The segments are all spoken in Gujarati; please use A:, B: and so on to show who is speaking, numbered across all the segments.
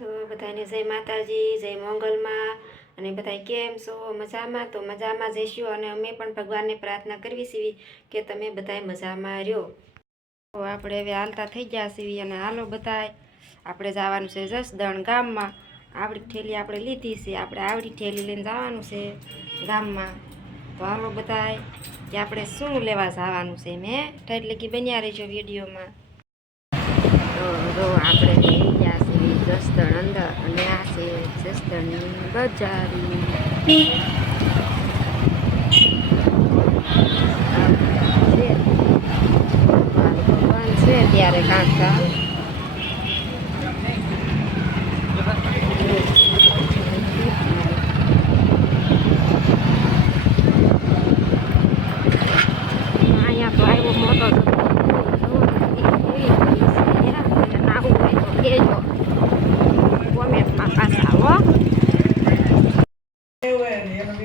A: તો બધાને જય માતાજી, જય મંગલમાં અને બધા કેમ છો? મજામાં? તો મજામાં જઈશું અને અમે પણ ભગવાનને પ્રાર્થના કરવી છીએ કે તમે બધાય મજામાં રહ્યો. તો આપણે હવે હાલતા થઈ ગયા છીએ અને હાલો બધાય. આપણે જવાનું છે જસદણ ગામમાં. આવડી ઠેલી આપણે લીધી છે. આપણે આવડી ઠેલી લઈને જવાનું છે ગામમાં. તો હાલો બધાય, કે આપણે શું લેવા જવાનું છે મેં ઠેટલી કે બન્યા રહીજો વિડીયોમાં. તો આપણે થઈ ગયા જસદણ અંદર અને આ છે જસદણની બજારી. છે ત્યારે કાંકા અહીંયા તો આવ્યો મોટો નાવું હોય તો કહેજો કોમેન્ટમાં પાછા આવો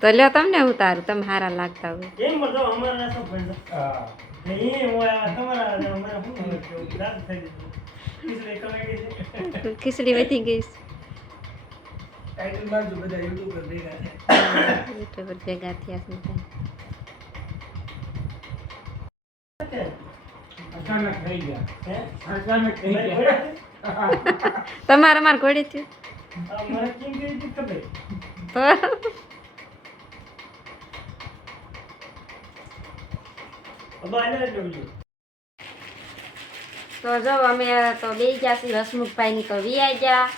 A: તો લ્યો તમને ઉતારું તમે સારા લાગતા હોય.
B: હા
A: ખીચડી વધી ગઈ પર ભેગા થયા. છે
B: અચાનક થઈ ગયા. અચાનક થઈ ગયા.
A: તમારે મારે ઘોડી થયું. તો તો જો અમે તો બે ગયા છીએ હસમુખભાઈની તો વી ગયા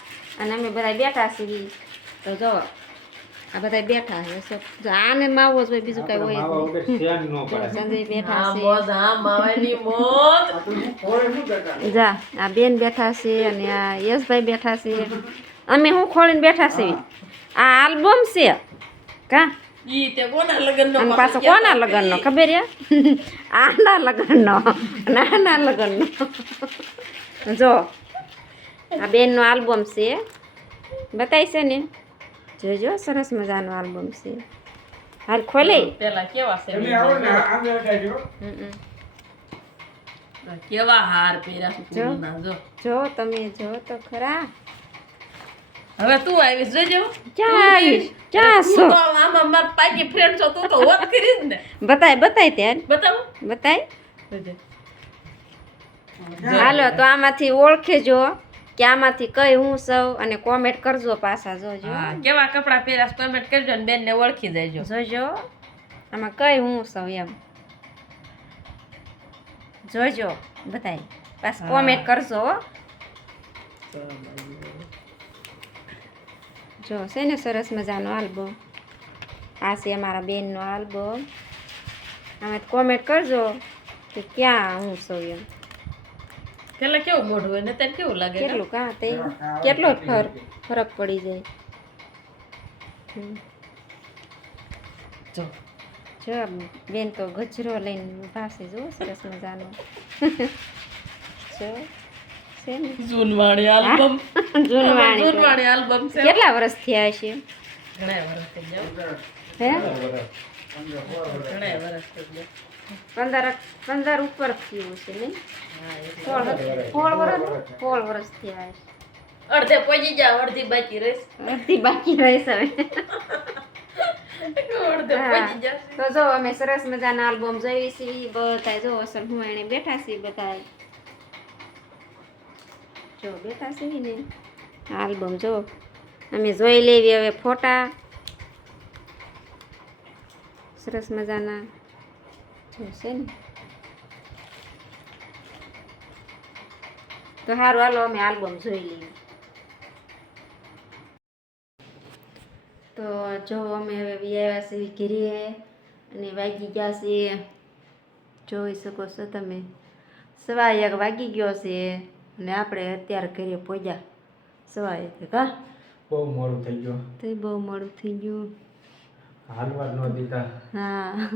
A: અને અમે બધા બેઠા છીએ. તો જો આ બધા બેઠા છે જો આને માવો જ હોય બીજું કઈ હોય સંજય બેઠા છે. જા આ બેન બેઠા છે અને આ યશભાઈ બેઠા છે. અમે હું ખોળીને બેઠા છીએ? આ આલ્બમ છે. કા? અને પાછો કોના લગ્નનો? ખબર છે? આના લગ્નનો. નાના લગ્નનો. જો આ બેનનો આલ્બમ છે. બતાવી છે ને? જોજો સરસ મજાનો આલ્બમ છે. હાલ ખોલે.
C: પેલા કેવા છે? કેવા હાર પહેર્યા
A: જો.
C: જો.
A: જો તમે જો તો ખરા.
C: હવે તું આવીશ જોજો
A: ક્યાં આવીશ? ક્યાં
C: તું
A: છો?
C: આમાં માર પાકી ફ્રેન્ડ છો તું તો હોત કરીશ ને.
A: બતાય બતાય ત્યાં.
C: બતાવું?
A: બતાય.
C: જોજે.
A: હાલો તો આમાંથી ઓળખેજો કે આમાંથી કઈ હું સૌ અને કોમેન્ટ કરજો પાછા જોજો.
C: કેવા કપડા પહેરાશ કોમેન્ટ કરજો ને બેનને ઓળખી દેજો.
A: જોજો. આમાં કઈ હું સૌ એમ. જોજો બધાય પાછા કોમેન્ટ કરજો હો. જો છે ને સરસ મજાનો આલ્બમ. આ છે અમારા બેનનો આલ્બમ. આમાં કોમેન્ટ કરજો કે ક્યાં હું છું એમ.
C: પેલા કેવું મોઢું હોય ને કેવું લાગે
A: કેટલું? કાં તે? કેટલો ફરક ફરક પડી જાય.
C: જો.
A: જો બેન તો ગજરો લઈને પાસે જો સરસ મજાનો. જો. છે
C: જૂનવાણી આલ્બમ.
A: જૂનવાણી
C: જૂનવાણી આલ્બમ છે.
A: કેટલા વર્ષ થયા છે?
C: ઘણા વર્ષ થઈ ગયા.
A: હે? પંદર પંદર ઉપર થયું છે નહીં સોળ સોળ વર્ષ સોળ વર્ષ થયા છે
C: અડધે પહોંચી જાવ અડધી બાકી રહીશ.
A: અડધી બાકી રહીશ હવે. તો જો અમે સરસ મજાના આલ્બમ જોઈ છીએ. બધા જો અસલ હું એને બેઠા છીએ બધા જો બેઠા છે ને. આલ્બમ જો. અમે જોઈ લેવી હવે ફોટા. સરસ મજાના. જોશે છે ને. તો સારું હાલો અમે આલ્બમ જોઈ લઈએ. તો જો અમે હવે વ્યાયા છીએ ઘીરીએ અને વાગી ગયા છે જોઈ શકો છો તમે. સવા એક વાગી ગયો છે. અને આપણે અત્યારે ઘરે પહોંચ્યા સવારે કા?
B: બહુ મોડું થઈ ગયું.
A: તો બહુ મોડું થઈ ગયું.
B: હાલવા નો ન દીધા.
A: હા.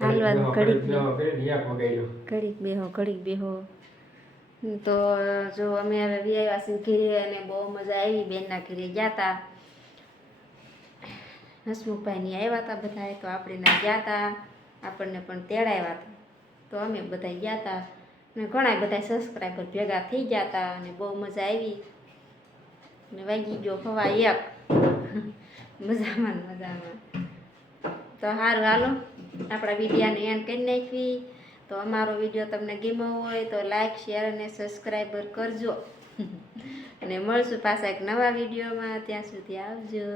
A: હાલવા ઘડીક ઘડીક બેહો ઘડીક બેહો તો જો અમે હવે વ્યાયા છીએ ઘીરે અને બહુ મજા આવી બેનના ઘીરે ગયા હતા હસમુખભાઈની આવ્યા હતા બધા તો આપણે ના ગયા હતા આપણને પણ તેડાવ્યા હતા તો અમે બધા ગયા હતા અને ઘણા બધા સબસ્ક્રાઈબર ભેગા થઈ ગયા હતા અને બહુ મજા આવી. ને વાગી ગયો ખવા એક. મજામાં ને મજામાં. તો સારું હાલો, આપણા વિડીયાને એન્ડ કરી નાખવી. તો અમારો વીડિયો તમને ગમ્યો હોય તો લાઈક, શેર અને સબસ્ક્રાઈબર કરજો. અને મળશું પાછા એક નવા વિડીયોમાં. ત્યાં સુધી આવજો.